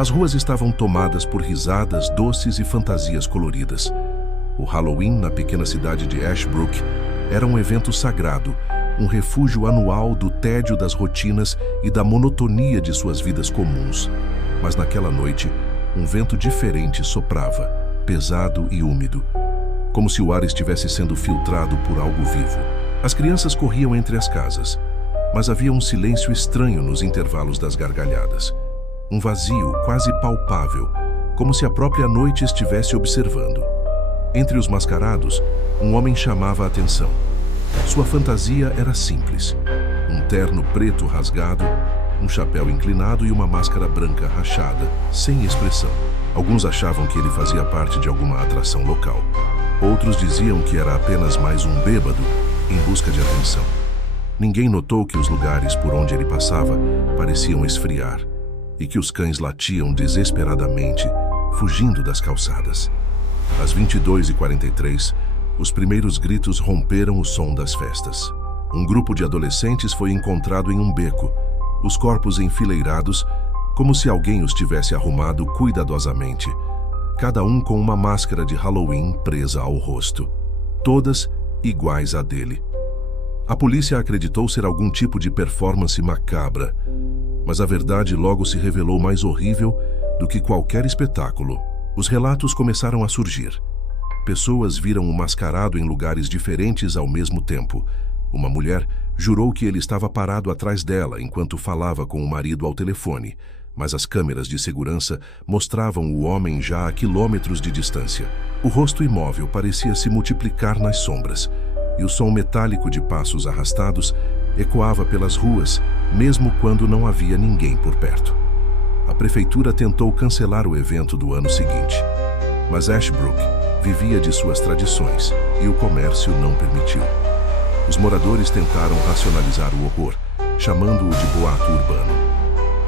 As ruas estavam tomadas por risadas, doces e fantasias coloridas. O Halloween na pequena cidade de Ashbrook era um evento sagrado, um refúgio anual do tédio das rotinas e da monotonia de suas vidas comuns. Mas naquela noite, um vento diferente soprava, pesado e úmido, como se o ar estivesse sendo filtrado por algo vivo. As crianças corriam entre as casas, mas havia um silêncio estranho nos intervalos das gargalhadas. Um vazio quase palpável, como se a própria noite estivesse observando. Entre os mascarados, um homem chamava a atenção. Sua fantasia era simples: um terno preto rasgado, um chapéu inclinado e uma máscara branca rachada, sem expressão. Alguns achavam que ele fazia parte de alguma atração local. Outros diziam que era apenas mais um bêbado em busca de atenção. Ninguém notou que os lugares por onde ele passava pareciam esfriar e que os cães latiam desesperadamente, fugindo das calçadas. Às 22h43, os primeiros gritos romperam o som das festas. Um grupo de adolescentes foi encontrado em um beco, os corpos enfileirados, como se alguém os tivesse arrumado cuidadosamente, cada um com uma máscara de Halloween presa ao rosto, todas iguais à dele. A polícia acreditou ser algum tipo de performance macabra, mas a verdade logo se revelou mais horrível do que qualquer espetáculo. Os relatos começaram a surgir. Pessoas viram o mascarado em lugares diferentes ao mesmo tempo. Uma mulher jurou que ele estava parado atrás dela enquanto falava com o marido ao telefone, mas as câmeras de segurança mostravam o homem já a quilômetros de distância. O rosto imóvel parecia se multiplicar nas sombras, e o som metálico de passos arrastados ecoava pelas ruas, mesmo quando não havia ninguém por perto. A prefeitura tentou cancelar o evento do ano seguinte, mas Ashbrook vivia de suas tradições e o comércio não permitiu. Os moradores tentaram racionalizar o horror, chamando-o de boato urbano.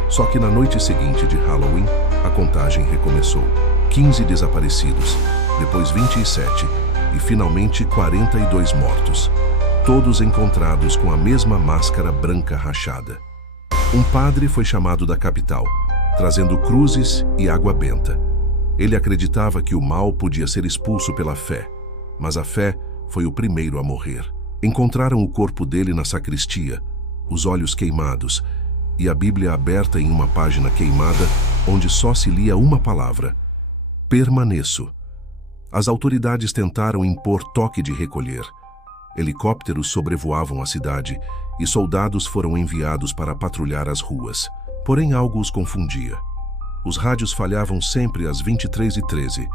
Só que na noite seguinte de Halloween, a contagem recomeçou. 15 desaparecidos, depois 27 e finalmente 42 mortos, todos encontrados com a mesma máscara branca rachada. Um padre foi chamado da capital, trazendo cruzes e água benta. Ele acreditava que o mal podia ser expulso pela fé, mas a fé foi o primeiro a morrer. Encontraram o corpo dele na sacristia, os olhos queimados, e a Bíblia aberta em uma página queimada, onde só se lia uma palavra: permaneço. As autoridades tentaram impor toque de recolher. Helicópteros sobrevoavam a cidade e soldados foram enviados para patrulhar as ruas. Porém, algo os confundia. Os rádios falhavam sempre às 23h13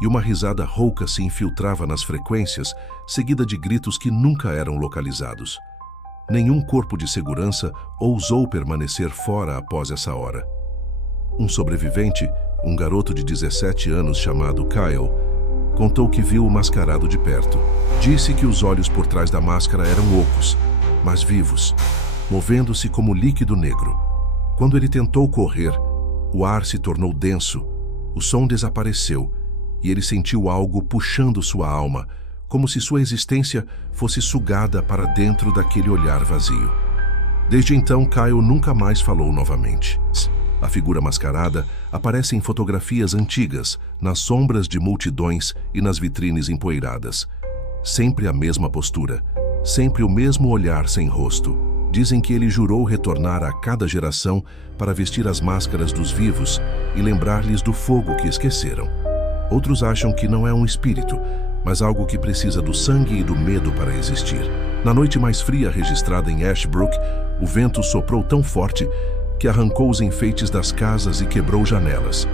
e uma risada rouca se infiltrava nas frequências, seguida de gritos que nunca eram localizados. Nenhum corpo de segurança ousou permanecer fora após essa hora. Um sobrevivente, um garoto de 17 anos chamado Kyle, contou que viu o mascarado de perto. Disse que os olhos por trás da máscara eram ocos, mas vivos, movendo-se como líquido negro. Quando ele tentou correr, o ar se tornou denso, o som desapareceu e ele sentiu algo puxando sua alma, como se sua existência fosse sugada para dentro daquele olhar vazio. Desde então, Kyle nunca mais falou novamente. A figura mascarada aparece em fotografias antigas, nas sombras de multidões e nas vitrines empoeiradas. Sempre a mesma postura, sempre o mesmo olhar sem rosto. Dizem que ele jurou retornar a cada geração para vestir as máscaras dos vivos e lembrar-lhes do fogo que esqueceram. Outros acham que não é um espírito, mas algo que precisa do sangue e do medo para existir. Na noite mais fria registrada em Ashbrook, o vento soprou tão forte que arrancou os enfeites das casas e quebrou janelas.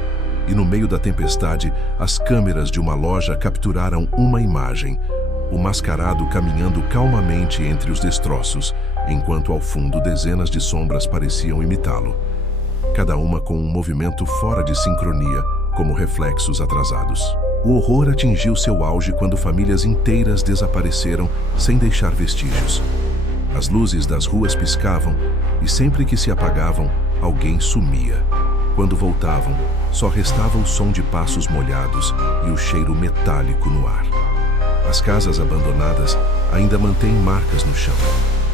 E no meio da tempestade, as câmeras de uma loja capturaram uma imagem: o mascarado caminhando calmamente entre os destroços, enquanto ao fundo dezenas de sombras pareciam imitá-lo, cada uma com um movimento fora de sincronia, como reflexos atrasados. O horror atingiu seu auge quando famílias inteiras desapareceram sem deixar vestígios. As luzes das ruas piscavam e sempre que se apagavam, alguém sumia. Quando voltavam, só restava o som de passos molhados e o cheiro metálico no ar. As casas abandonadas ainda mantêm marcas no chão,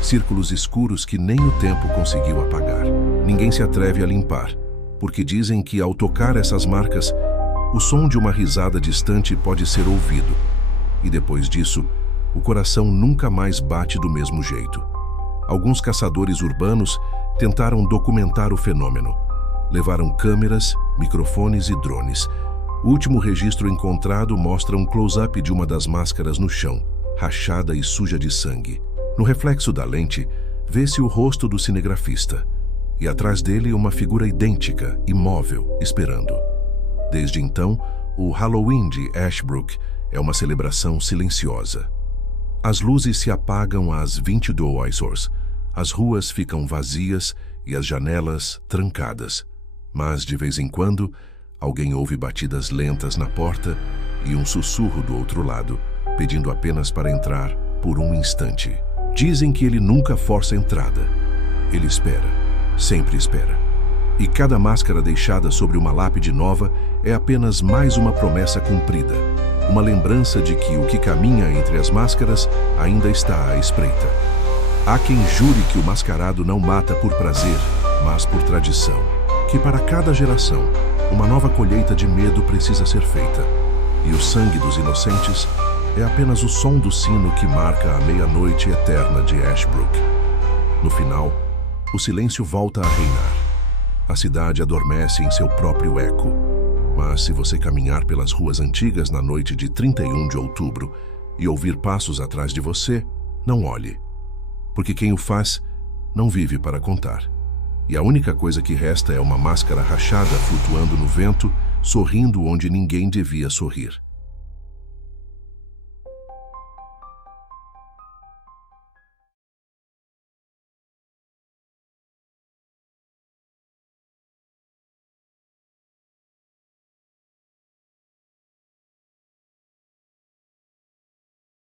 círculos escuros que nem o tempo conseguiu apagar. Ninguém se atreve a limpar, porque dizem que ao tocar essas marcas, o som de uma risada distante pode ser ouvido, e depois disso, o coração nunca mais bate do mesmo jeito. Alguns caçadores urbanos tentaram documentar o fenômeno. Levaram câmeras, microfones e drones. O último registro encontrado mostra um close-up de uma das máscaras no chão, rachada e suja de sangue. No reflexo da lente, vê-se o rosto do cinegrafista, e atrás dele uma figura idêntica, imóvel, esperando. Desde então, o Halloween de Ashbrook é uma celebração silenciosa. As luzes se apagam às 22 horas, as ruas ficam vazias e as janelas trancadas. Mas, de vez em quando, alguém ouve batidas lentas na porta e um sussurro do outro lado, pedindo apenas para entrar por um instante. Dizem que ele nunca força a entrada. Ele espera, sempre espera. E cada máscara deixada sobre uma lápide nova é apenas mais uma promessa cumprida, uma lembrança de que o que caminha entre as máscaras ainda está à espreita. Há quem jure que o mascarado não mata por prazer, mas por tradição, que para cada geração, uma nova colheita de medo precisa ser feita, e o sangue dos inocentes é apenas o som do sino que marca a meia-noite eterna de Ashbrook. No final, o silêncio volta a reinar. A cidade adormece em seu próprio eco. Mas se você caminhar pelas ruas antigas na noite de 31 de outubro e ouvir passos atrás de você, não olhe. Porque quem o faz não vive para contar. E a única coisa que resta é uma máscara rachada flutuando no vento, sorrindo onde ninguém devia sorrir.